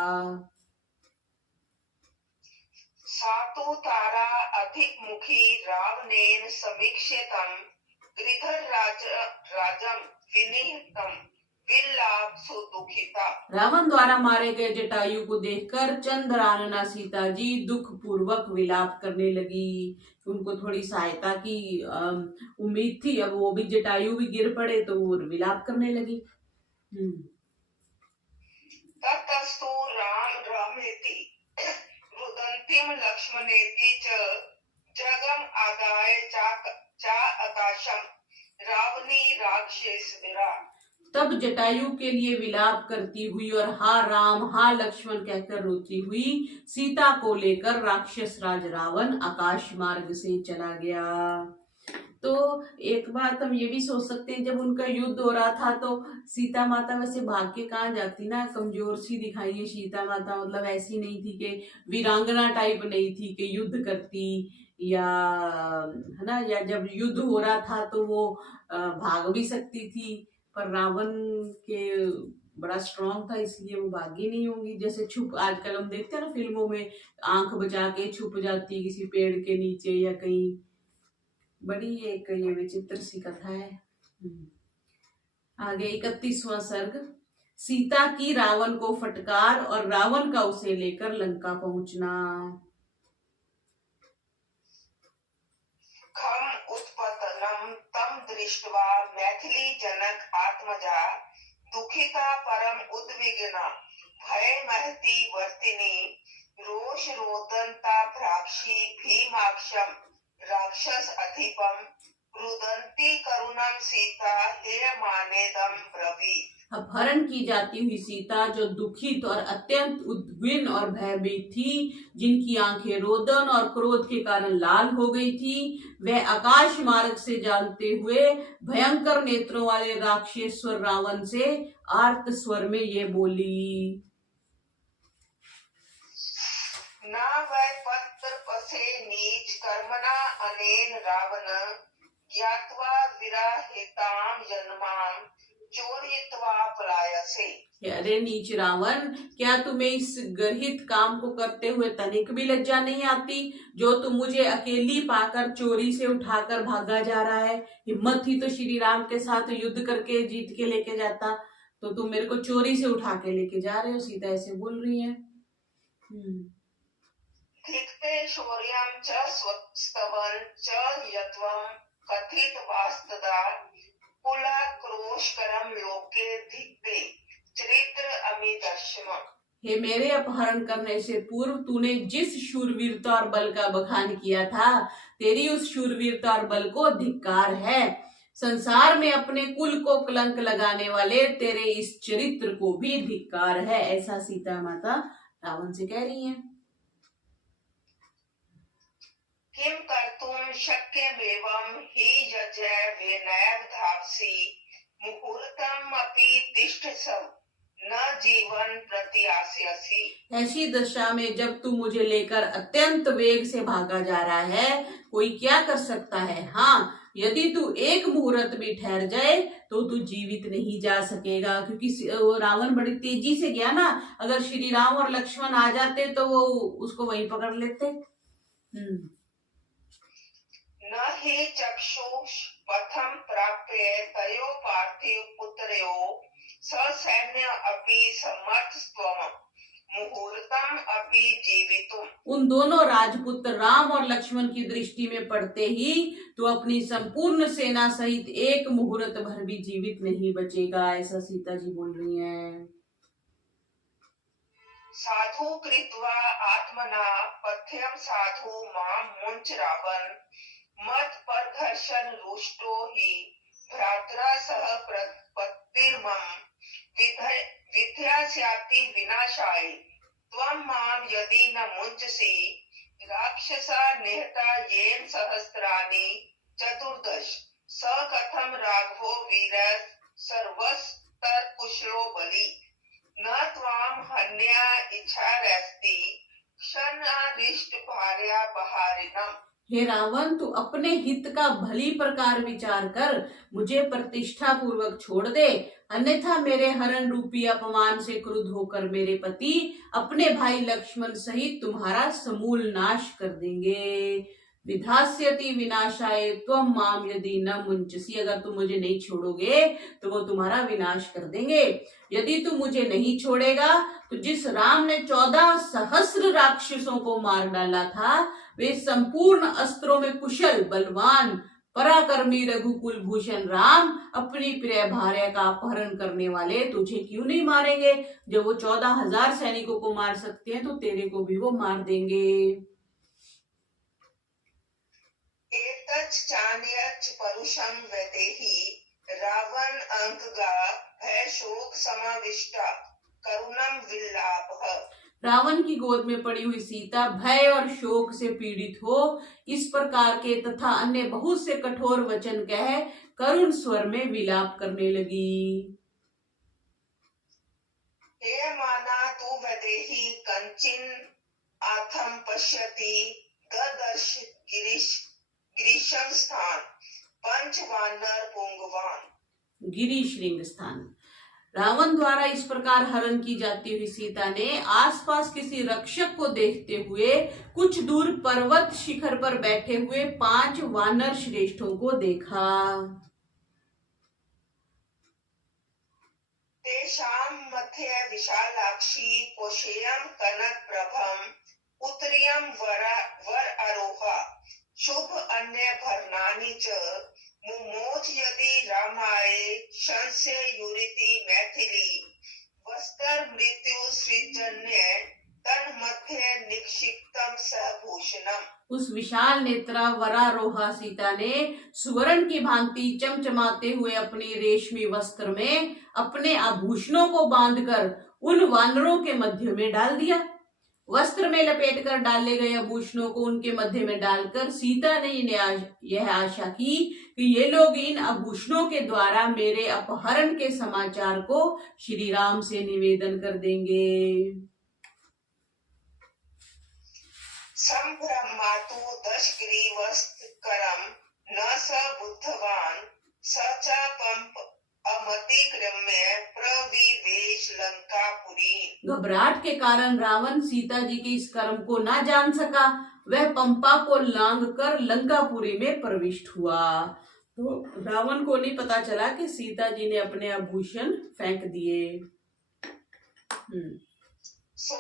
सातु तारा अधिक मुखी रावणेन समीक्षितम गृधराजम विनिहतम विलाप सुदुखिता। रावण द्वारा मारे गए जटायु को देखकर चंद्रानना सीता जी दुख पूर्वक विलाप करने लगी। उनको थोड़ी सहायता की उम्मीद थी, अब वो भी जटायु भी गिर पड़े तो वो विलाप करने लगी। ततस्तु राम रामेति रुदन्तीम लक्ष्मणेति च जगम आदाय चा आकाशम रावणी राक्षस विराट। तब जटायु के लिए विलाप करती हुई और हा राम हा लक्ष्मण कहकर रोती हुई सीता को लेकर राक्षस राज रावण आकाश मार्ग से चला गया। तो एक बात हम ये भी सोच सकते हैं, जब उनका युद्ध हो रहा था तो सीता माता वैसे भाग के कहाँ जाती ना, कमजोर सी दिखाई है सीता माता, मतलब ऐसी नहीं थी कि वीरांगना टाइप नहीं थी कि युद्ध करती या है ना, या जब युद्ध हो रहा था तो वो भाग भी सकती थी, पर रावण के बड़ा स्ट्रांग था इसलिए वो भागी नहीं होंगी। जैसे छुप आजकल हम देखते हैं ना फिल्मों में, आंख बचा के छुप जाती है किसी पेड़ के नीचे या कहीं, बड़ी एक ये विचित्र सी कथा है। आगे 31वां सर्ग, सीता की रावण को फटकार और रावण का उसे लेकर लंका पहुंचना। दृष्ट्वा मैथिली जनक आत्मजा दुखिता परम उद्विग्ना भय महती वर्तिनी रोष रोदंता भ्राक्षी भीमाक्षम राक्षस अधिपम रुदंती करुणम सीता हेयमानेदम ब्रवीत। अपहरण की जाती हुई सीता जो दुखित और अत्यंत उद्विग्न और भयभीत थी, जिनकी आंखें रोदन और क्रोध के कारण लाल हो गई थी, वह आकाश मार्ग से जानते हुए भयंकर नेत्रों वाले राक्षसेश्वर रावण से आर्त स्वर में ये बोली। ना वै पत्र पसे नीच कर्मणा अनेन रावण ज्ञात्वा विराहिताम जन्माम चोरित्वा पलायसे। अरे नीच रावण, क्या तुम्हें इस गर्हित काम को करते हुए तनिक भी लज्जा नहीं आती, जो तुम मुझे अकेली पाकर चोरी से उठाकर भागा जा रहा है। हिम्मत थी तो श्री राम के साथ युद्ध करके जीत के लेके जाता, तो तुम मेरे को चोरी से उठा के लेके जा रहे हो। सीता ऐसे बोल रही है। धिक्ते शौर्यं च स्वस्तवं च यत्वं कथित वास्तदा कुलाक्रोशकरं लोके धिक्ते चरित्र अमिदर्शम। हे मेरे अपहरण करने से पूर्व तूने जिस शूरवीरता और बल का बखान किया था, तेरी उस शूरवीरता और बल को धिक्कार है। संसार में अपने कुल को कलंक लगाने वाले तेरे इस चरित्र को भी धिक्कार है। ऐसा सीता माता रावण से कह रही हैं। किम कर्तुम शक्यमेवं हि यज्ञ विनैव धावसि मुहूर्तम अपि तिष्ठसव न जीवन प्रत्यास्यसि। ऐसी दशा में जब तू मुझे लेकर अत्यंत वेग से भागा जा रहा है, कोई क्या कर सकता है? हाँ, यदि तू एक मुहूर्त भी ठहर जाए तो तू जीवित नहीं जा सकेगा, क्योंकि रावण बड़ी तेजी से गया ना। अगर श्री राम और लक्ष्मण आ जाते तो वो उसको वहीं पकड़ लेते। न हि चक्षुष पथम प्राप्य तयो पार्थिव पुत्रयो ससैन्य अपि समर्थस्त्वम मुहूर्तम अपि जीवितुम। उन दोनों राजपुत्र राम और लक्ष्मण की दृष्टि में पड़ते ही तो अपनी संपूर्ण सेना सहित एक मुहूर्त भर भी जीवित नहीं बचेगा। ऐसा सीता जी बोल रही हैं। साधु कृत्वा आत्मना पथ्यम साधु मां मुंच रावण मत परघर्षण रुष्टो हि भ्रात्रा सह पत्तिर्मम विध्यास्याति विनाशाय त्वं मां यदि न मुंचसि राक्षसा निहता येन सहस्राणि चतुर्दश स कथम राघवो वीरः सर्वस्तर कुशलो बलि न त्वां हन्या इच्छारस्ति क्षणारिष्ट भार्या बहारिणम्। हे रावण, तू अपने हित का भली प्रकार विचार कर मुझे प्रतिष्ठा पूर्वक छोड़ दे, अन्यथा मेरे हरण रूपी अपमान से क्रुद्ध होकर मेरे पति अपने भाई लक्ष्मण सहित तुम्हारा समूल नाश कर देंगे। विधास्यति विनाशाय त्वं माम यदि न मुंचसी, अगर तुम मुझे नहीं छोड़ोगे तो वो तुम्हारा विनाश कर देंगे। यदि तू मुझे नहीं छोड़ेगा तो जिस राम ने 14 सहस्र राक्षसों को मार डाला था, वे संपूर्ण अस्त्रों में कुशल बलवान पराक्रमी रघुकुल भूषण राम अपनी प्रिय भार्या का अपहरण करने वाले तुझे क्यों नहीं मारेंगे? जब वो 14,000 सैनिकों को मार सकते हैं तो तेरे को भी वो मार देंगे। चान्यच्च परुषं वैदेही रावण अंकगा भय शोक समाविष्टा करुणम विलापः। रावण की गोद में पड़ी हुई सीता भय और शोक से पीड़ित हो इस प्रकार के तथा अन्य बहुत से कठोर वचन कह करुण स्वर में विलाप करने लगी। हे माना तू वैदेही कंचिन आथम पश्यति ददर्श गिरीशम स्थान पंचवानर पुंगवान। गिरीशृंग स्थान। रावण द्वारा इस प्रकार हरण की जाती हुई सीता ने आसपास किसी रक्षक को देखते हुए कुछ दूर पर्वत शिखर पर बैठे हुए 5 वानर श्रेष्ठों को देखा। तेषां मध्ये विशालाक्षी कोशेयं कनक प्रभम उत्तरीयं वर आरोहा शुभ अन्य भरनानि च मुमोच यदि रामाय शंसे युरिति मैथिली वस्त्र मृत्यु सृजन्य तन मध्य निक्षिप्तम सहभूषणम। उस विशाल नेत्रा वरारोहा सीता ने सुवर्ण की भांति चमचमाते हुए अपनी रेशमी वस्त्र में अपने आभूषणों को बांधकर उन वानरों के मध्य में डाल दिया। वस्त्र में लपेटकर डाले गए आभूषणों को उनके मध्य में डालकर सीता ने यह आशा की कि ये लोग इन आभूषणों के द्वारा मेरे अपहरण के समाचार को श्री राम से निवेदन कर देंगे। संभ्रमातु दशग्रीवस्त्रकरं न स बुद्धवान स च पंप अमतिक्रम्य प्रविवेश लंकापुरी। घबराहट के कारण रावण सीता जी के इस कर्म को ना जान सका। वह पंपा को लांग कर लंकापुरी में प्रविष्ट हुआ। तो रावण को नहीं पता चला कि सीता जी ने अपने आभूषण फेंक दिए। सो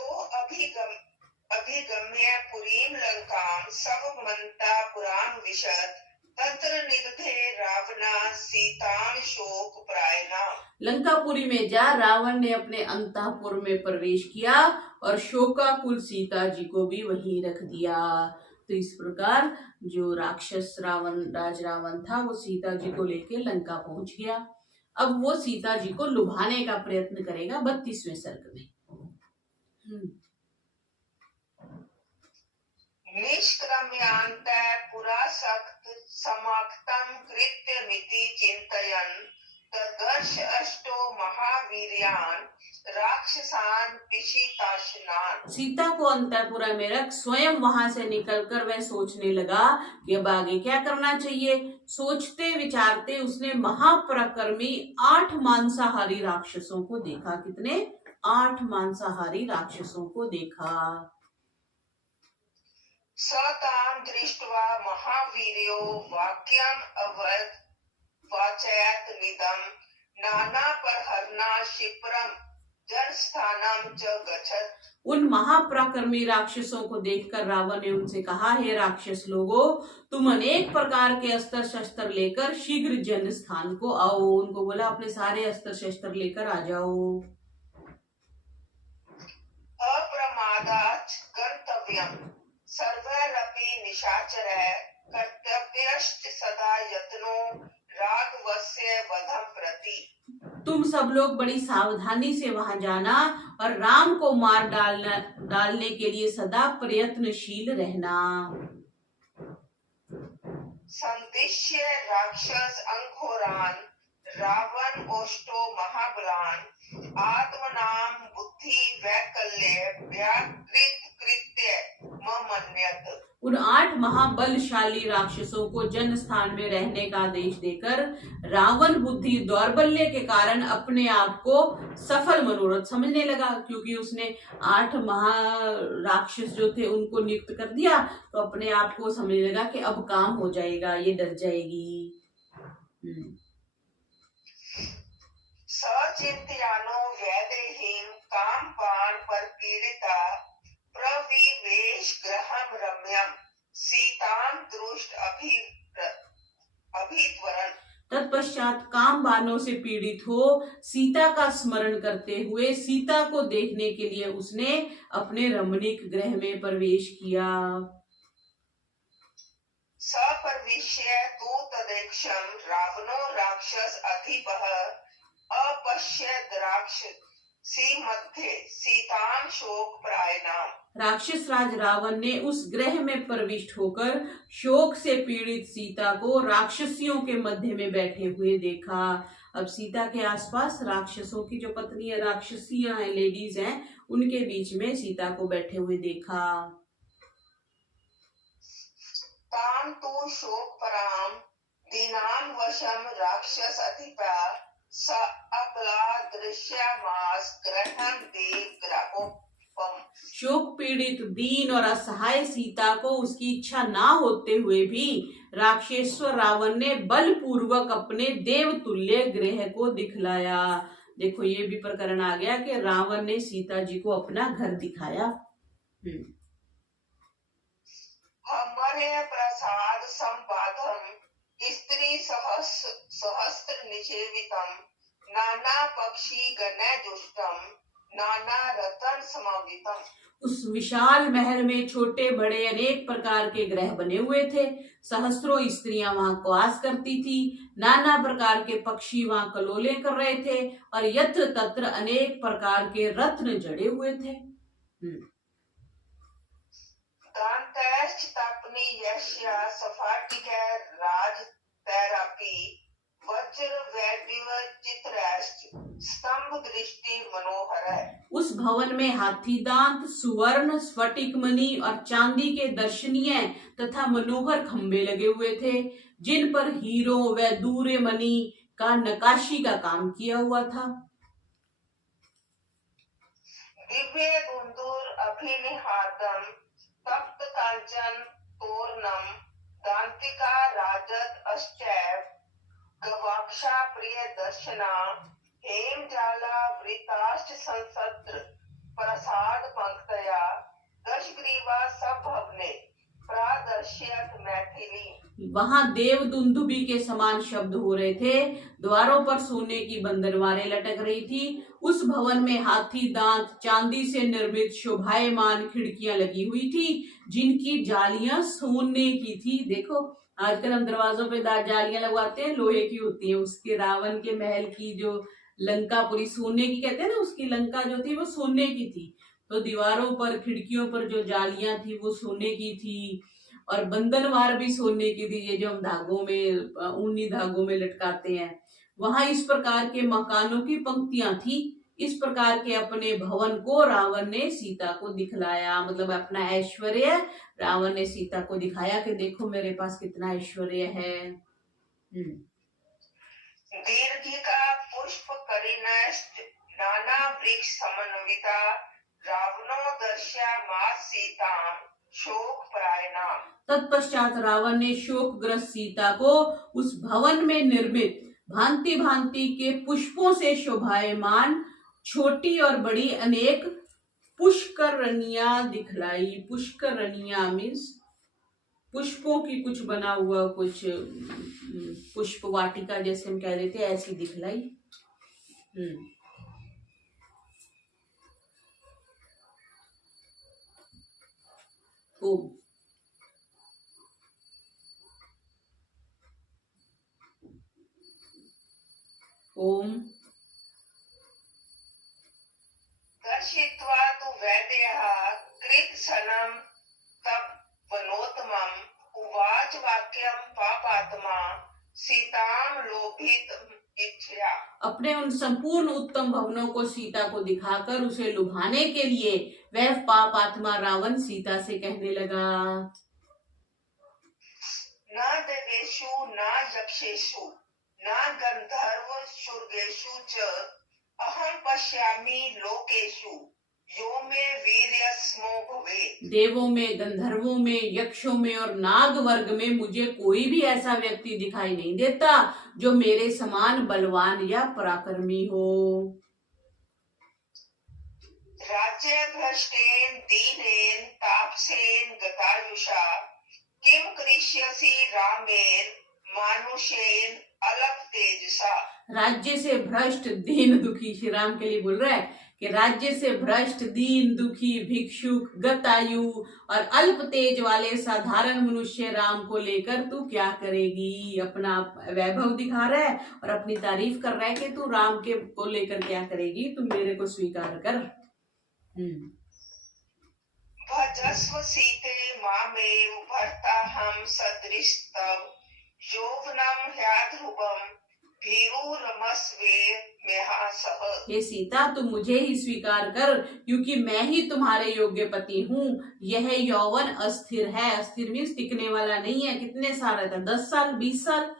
अभिगम्य पुरीम लंकाम सब मंता पुराम विशद तत्र निदधे रावणा सीताम शोक प्रायणा। लंकापुरी में जा रावण ने अपने अंतःपुर में प्रवेश किया और शोकाकुल सीता जी को भी वहीं रख दिया। तो इस प्रकार जो राक्षस रावण था वो सीता जी को लेके लंका पहुंच गया। अब वो सीता जी को लुभाने का प्रयत्न करेगा 32वें सर्ग में। निष्क्रम्यांत पुरासक्त समाक्तम कृत्य मिति चिंतयन् तदर्श अष्टो महावीर्यान् राक्षसान पिशीताशनान्। सीता को अंतःपुरा में रख स्वयं वहां से निकलकर वह सोचने लगा कि अब आगे क्या करना चाहिए। सोचते विचारते उसने महापराक्रमी 8 मांसाहारी राक्षसों को देखा। कितने? 8 मांसाहारी राक्षसों को देखा। सतां दृष्ट्वा महावीर्यो वाक्यम अवद वाचयत निदम नाना परहरना शिप्रम जनस्थानम च गच्छत। उन महापराक्रमी राक्षसों को देखकर रावण ने उनसे कहा, हे राक्षस लोगों, तुम अनेक प्रकार के अस्त्र शस्त्र लेकर शीघ्र जन स्थान को आओ। उनको बोला अपने सारे अस्त्र शस्त्र लेकर आ जाओ। अप्रमादात् गंतव्यम सर्वैरपि निशाचरैः कर्तव्यश्च सदा यत्नो राघवस्य वधं प्रति। तुम सब लोग बड़ी सावधानी से वहां जाना और राम को मार डालने के लिए सदा प्रयत्नशील रहना। संदिश्य राक्षस अंघोरान रावण ओष्टो महाबलान आत्मनाम बुद्धि वैकल्य व्याकृत कृत्य ममन्यत। उन 8 महाबलशाली राक्षसों को जन स्थान में रहने का आदेश देकर रावण बुद्धि दौर्बल्य के कारण अपने आप को सफल मनोरथ समझने लगा, क्योंकि उसने 8 राक्षस जो थे उनको नियुक्त कर दिया, तो अपने आप को समझने लगा कि अब काम हो जाएगा, ये डर जाएगी। सचिंत्यानो वैदेहीन कामपान पर पीड़िता प्रविवेश गृहं रम्यम सीतां दृष्ट अभित्वरन्। तत्पश्चात काम बानों से पीड़ित हो सीता का स्मरण करते हुए सीता को देखने के लिए उसने अपने रमणीक गृह में प्रवेश किया। सप्रविश्य तु तदेक्षं रावणो राक्षस अधिपः अपश्यद् राक्षसी मध्ये सीतां शोक प्रायणाम। राक्षस राज रावण ने उस ग्रह में प्रविष्ट होकर शोक से पीड़ित सीता को राक्षसियों के मध्य में बैठे हुए देखा। अब सीता के आसपास राक्षसों की जो पत्नी राक्षसियां हैं, लेडीज हैं, उनके बीच में सीता को बैठे हुए देखा। ताम तु शोक पराम दीनाम वशम राक्षस अधिपा स अकला दृश्यमास ग्रहण देव ग्रहोपम। शोक पीड़ित दीन और असहाय सीता को उसकी इच्छा ना होते हुए भी राक्षसेश्वर रावण ने बलपूर्वक अपने देवतुल्य गृह को दिखलाया। देखो ये भी प्रकरण आ गया कि रावण ने सीता जी को अपना घर दिखाया। हमारे प्रसाद संवादम स्त्री सहस्त्र निषेवितम नाना पक्षी गणय दुष्टम नाना रतन समावितम। उस विशाल महल में छोटे बड़े अनेक प्रकार के ग्रह बने हुए थे। सहस्त्रों स्त्रियां वहां वास करती थी। नाना प्रकार के पक्षी वहां कलोले कर रहे थे और यत्र तत्र अनेक प्रकार के रत्न जड़े हुए थे। स्तंभ दृष्टि मनोहर है। उस भवन में हाथी दांत, सुवर्ण, स्फटिक मणि और चांदी के दर्शनीय तथा मनोहर खंबे लगे हुए थे, जिन पर हीरों व दूरे मणि का नकाशी का काम किया हुआ था। दिव्य गुंदुर अभिनिहातम तप्त कांचन तोरणम दांतिका राजत अश्चैव गवाक्षा प्रिय दर्शना हेम जाला वृताष्ट संसत्र प्रसाद पंक्तया दशग्रीव ने प्रादर्श्यत मैथिली। वहां देव दुंदुभी के समान शब्द हो रहे थे। द्वारों पर सोने की बंदरवारें लटक रही थी। उस भवन में हाथी दांत चांदी से निर्मित शोभायमान खिड़कियां लगी हुई थी, जिनकी जालियां सोने की थी। देखो, आजकल हम दरवाजों पे जालियां लगवाते हैं, लोहे की होती है। उसके रावण के महल की जो लंका पूरी सोने की कहते हैं ना, उसकी लंका जो थी वो सोने की थी। तो दीवारों पर खिड़कियों पर जो जालियां थी वो सोने की थी, और बंधनवार भी सोने की थी, ये जो हम धागों में ऊनी धागों में लटकाते हैं। वहां इस प्रकार के मकानों की पंक्तियां थी। इस प्रकार के अपने भवन को रावण ने सीता को दिखलाया, मतलब अपना ऐश्वर्य रावण ने सीता को दिखाया कि देखो मेरे पास कितना ऐश्वर्य है। दीर्घिका पुष्प करिणश्च नाना वृक्ष समन्विता रावणो दर्शयामास सीतां शोक प्रायणाम। तत्पश्चात रावण ने शोकग्रस्त सीता को उस भवन में निर्मित भांति भांति के पुष्पों से शोभायमान छोटी और बड़ी अनेक पुष्करणियां दिखलाई। पुष्करणियां मीन्स पुष्पों की कुछ बना हुआ, कुछ पुष्प वाटिका जैसे हम कह देते हैं, ऐसी दिखलाई। ओम ओम दर्शित्वा तु वैदेहः कृतसनं तपवनोत्तमं उवाच वाक्यं पापात्मा सीतां लोभितुम् इच्छया। अपने उन संपूर्ण उत्तम भवनों को सीता को दिखाकर उसे लुभाने के लिए वह पापात्मा रावण सीता से कहने लगा, न देवेषु न यक्षेषु न गंधर्व शुर्गेषु च अहं पश्यामि लोकेषु यो मे वीर्यस्मो भवेत्। देवों में, गंधर्वों में, यक्षों में और नाग वर्ग में मुझे कोई भी ऐसा व्यक्ति दिखाई नहीं देता जो मेरे समान बलवान या पराक्रमी हो। राज्य भ्रष्टेन दीनेन तापसेन गतायुषा किम करिष्यसि रामेन मानुषेन अल्प तेजसा। राज्य से भ्रष्ट दीन दुखी, श्री राम के लिए बोल रहा है कि राज्य से भ्रष्ट दीन दुखी भिक्षुक गतायु और अल्प तेज वाले साधारण मनुष्य राम को लेकर तू क्या करेगी। अपना वैभव दिखा रहा है और अपनी तारीफ कर रहा है कि तू राम के को लेकर क्या करेगी, तू मेरे को स्वीकार कर। भजस्व सीते मामेव भर्ताहं सदृशतव यौवनं ह्याध्रुवं भीरुरमस्वे मेहासः। हे सीता, तुम मुझे ही स्वीकार कर, क्योंकि मैं ही तुम्हारे योग्य पति हूँ। यह यौवन अस्थिर है। अस्थिर मीन्स टिकने वाला नहीं है। कितने साल रहता है? 10 साल 20 साल,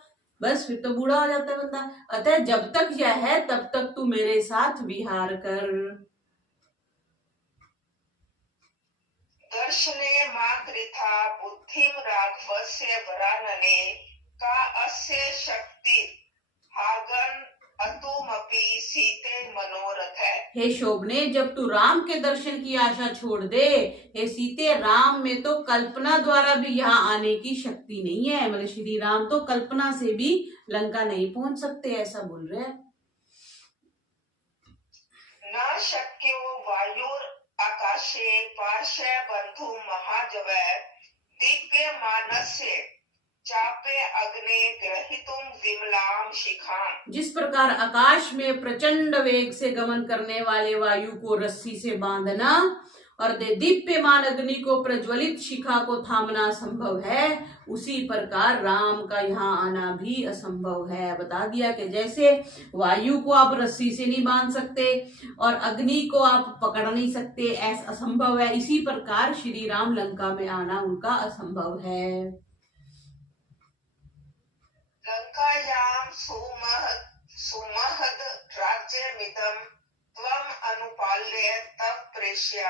बस फिर तो बूढ़ा हो जाता है बंदा। अतः जब तक यह है तब तक तू मेरे साथ विहार कर। दर्शने माकृथा बुद्धिम राघवस्य वरानने का अस्य शक्ति हागन अतुमपि सीते मनोरथ है। हे शोभने, जब तू राम के दर्शन की आशा छोड़ दे, हे सीते, राम में तो कल्पना द्वारा भी यहाँ आने की शक्ति नहीं है। मतलब श्री राम तो कल्पना से भी लंका नहीं पहुंच सकते, ऐसा बोल रहे हैं। न शक्यो वायुर आकाशे पार्श्व बंधु महाजवै दिव्य मानस्य चापे अग्ने ग्रहितुम विमलाम शिखाम। जिस प्रकार आकाश में प्रचंड वेग से गमन करने वाले वायु को रस्सी से बांधना और दीप्यमान अग्नि को प्रज्वलित शिखा को थामना संभव है, उसी प्रकार राम का यहाँ आना भी असंभव है। बता दिया कि जैसे वायु को आप रस्सी से नहीं बांध सकते और अग्नि को आप पकड़ नहीं सकते, ऐसा असंभव है, इसी प्रकार श्री राम लंका में आना उनका असंभव है। लंकायां सुमहद राज्यमिदं त्वम् अनुपाल्य तव प्रेष्य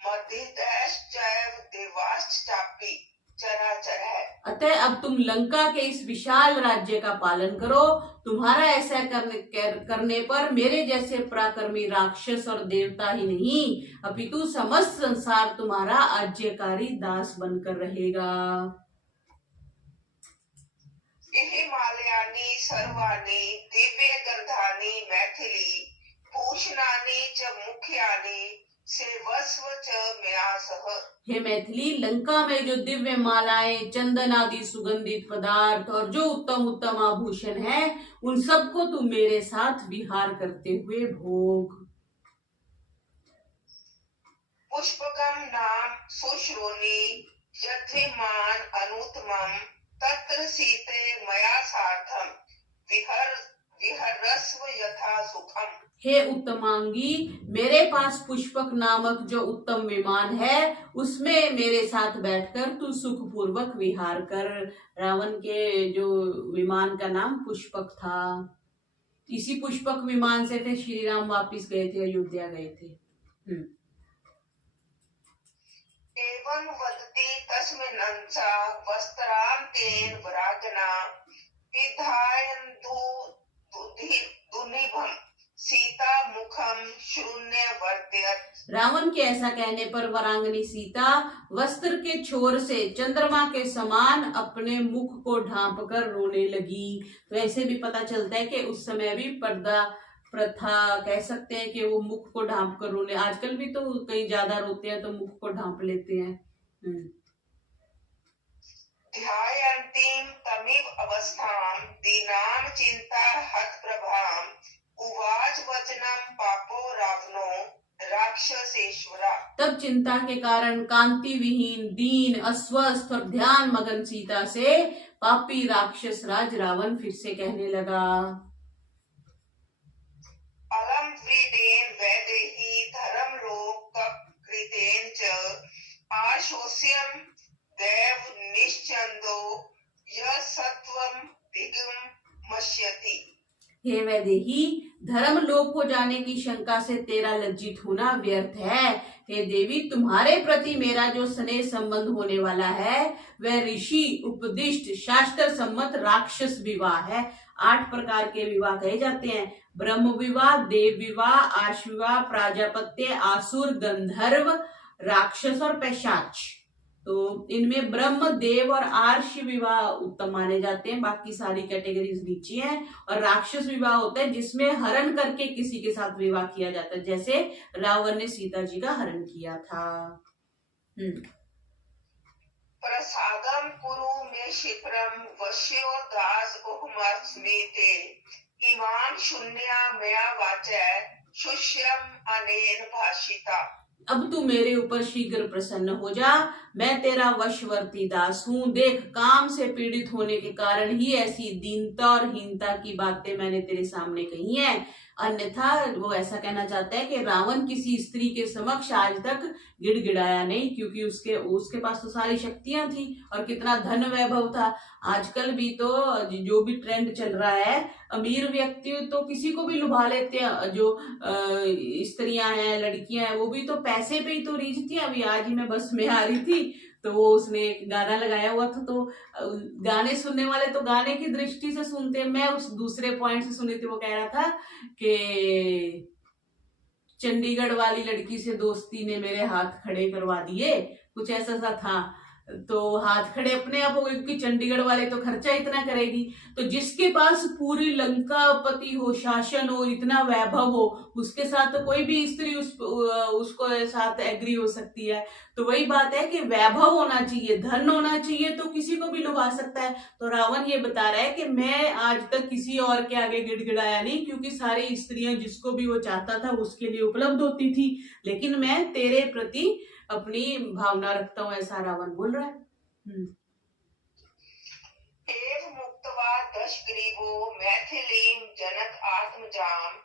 मद्धितश्चैव देवाश्चापि। चराचर है। अतः अब तुम लंका के इस विशाल राज्य का पालन करो। तुम्हारा ऐसा करने पर मेरे जैसे पराक्रमी राक्षस और देवता ही नहीं अपितु समस्त संसार तुम्हारा आज्ञाकारी दास बनकर रहेगा। हिमालयानी सर्वाणी दिव्य गर्धानी मैथिली भूषणानी च मुख्यानी सेवस्व च मया सह। हे मैथिली, लंका में जो दिव्य मालाएं, चंदन आदि सुगंधित पदार्थ और जो उत्तम उत्तम आभूषण है, उन सबको तुम मेरे साथ विहार करते हुए भोग। पुष्पकम नाम सुश्रोणी यद्विमान अनुत्तमम तत्र सीते मया सार्थम विहरस्व यथा सुखम। हे उत्तमांगी, मेरे पास पुष्पक नामक जो उत्तम विमान है, उसमें मेरे साथ बैठकर तू सुख पूर्वक विहार कर। रावण के जो विमान का नाम पुष्पक था। इसी पुष्पक विमान से फिर श्री राम वापिस गए थे, अयोध्या गए थे। एवं वदति तस्मिन्नंसा वस्त्रां तेन वरागना विधायन्तु दुर्निभं सीता मुखम शून्य वर्तयत। रावण के ऐसा कहने पर वरांगनी सीता वस्त्र के छोर से चंद्रमा के समान अपने मुख को ढांप कर रोने लगी। तो ऐसे भी पता चलता है कि उस समय भी पर्दा प्रथा कह सकते हैं कि वो मुख को ढांप कर रोने। आजकल भी तो कई ज्यादा रोते हैं तो मुख को ढांप लेते हैं। ध्यायन्तीं तमिव अवस्थां दीनां चिंता हत प्रभाम उवाच वचनम पापो रावणो राक्षसेश्वरा। तब चिंता के कारण कांति विहीन, दीन, अस्वस्थ और ध्यान मगन सीता से पापी राक्षस राज रावण फिर से कहने लगा, अलम व्रीडेन वैदेही धर्म लोक कृतेन च आशोस्यम देव निश्चंदो यह सत्वम भिगम मश्यति। हे वैदेही, धर्म लोप हो जाने की शंका से तेरा लज्जित होना व्यर्थ है। हे देवी, तुम्हारे प्रति मेरा जो स्नेह संबंध होने वाला है वह ऋषि उपदिष्ट शास्त्र सम्मत राक्षस विवाह है। 8 प्रकार के विवाह कहे जाते हैं। ब्रह्म विवाह, देव विवाह, आर्ष विवाह, प्राजापत्य, आसुर, गंधर्व, राक्षस और पैशाच। तो इनमें ब्रह्म, देव और आर्ष विवाह उत्तम माने जाते हैं। बाकी सारी कैटेगरीज नीचे हैं। और राक्षस विवाह होता है जिसमें हरण करके किसी के साथ विवाह किया जाता है, जैसे रावण ने सीता जी का हरण किया था। प्रसादम कुरु मे क्षिप्रम वश्यो दास उपमस्मिते इमाम शून्या मया वाचय शुष्यम अनेन भाषिता। अब तू मेरे ऊपर शीघ्र प्रसन्न हो जा, मैं तेरा वशवर्ती दास हूँ। देख, काम से पीड़ित होने के कारण ही ऐसी दीनता और हीनता की बातें मैंने तेरे सामने कही हैं। अन्यथा वो ऐसा कहना चाहता है कि रावण किसी स्त्री के समक्ष आज तक गिड़गिड़ाया नहीं, क्योंकि उसके पास तो सारी शक्तियां थी और कितना धन वैभव था। आजकल भी तो जो भी ट्रेंड चल रहा है, अमीर व्यक्ति तो किसी को भी लुभा लेते हैं। जो स्त्रियां हैं, लड़कियां हैं, वो भी तो पैसे पे ही तो रीझती हैं। अभी आज ही मैं बस में आ रही थी तो वो उसने एक गाना लगाया हुआ था, तो गाने सुनने वाले तो गाने की दृष्टि से सुनते हैं। मैं उस दूसरे पॉइंट से सुनी थी। वो कह रहा था कि चंडीगढ़ वाली लड़की से दोस्ती ने मेरे हाथ खड़े करवा दिए, कुछ ऐसा सा था। तो हाथ खड़े अपने आप हो गए, क्योंकि चंडीगढ़ वाले तो खर्चा इतना करेगी। तो जिसके पास पूरी लंका पति हो, शासन हो, इतना वैभव हो, उसके साथ तो कोई भी स्त्री उसको साथ एग्री हो सकती है। तो वही बात है कि वैभव होना चाहिए, धन होना चाहिए, तो किसी को भी लुभा सकता है। तो रावण ये बता रहा है कि मैं आज तक किसी और के आगे गिड़गिड़ाया नहीं, क्योंकि सारी स्त्रियां जिसको भी वो चाहता था उसके लिए उपलब्ध होती थी, लेकिन मैं तेरे प्रति अपनी भावना रखता हूँ, ऐसा रावण बोल रहा है। एव मुक्त्वा दशग्रीवो मैथिलीं जनक आत्मजाम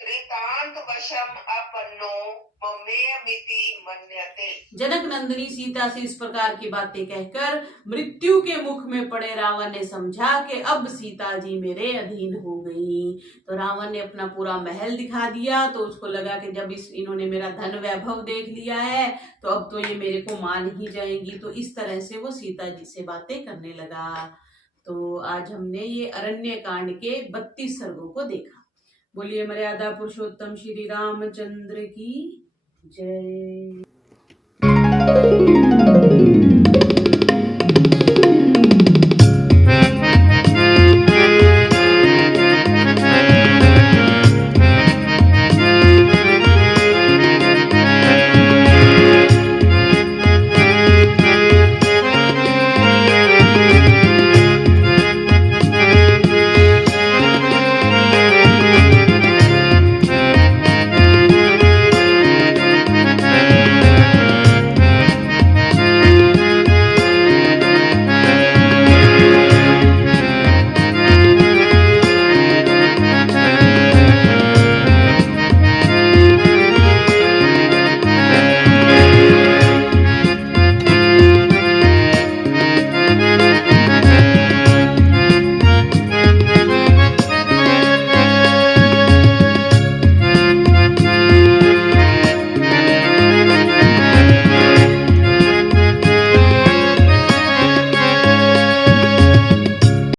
कृतांत वशम अपन्नो ममेयमिति मन्यते। जनक नंदिनी सीता से इस प्रकार की बातें कहकर मृत्यु के मुख में पड़े रावण ने समझा कि अब सीता जी मेरे अधीन हो गई। तो रावण ने अपना पूरा महल दिखा दिया, तो उसको लगा कि जब इन्होंने मेरा धन वैभव देख लिया है तो अब तो ये मेरे को मान ही जाएंगी। तो इस तरह से वो सीता जी से बातें करने लगा। तो आज हमने ये अरण्य कांड के 32 सर्गों को देखा। बोलिए मर्यादा पुरुषोत्तम श्री रामचंद्र की जय।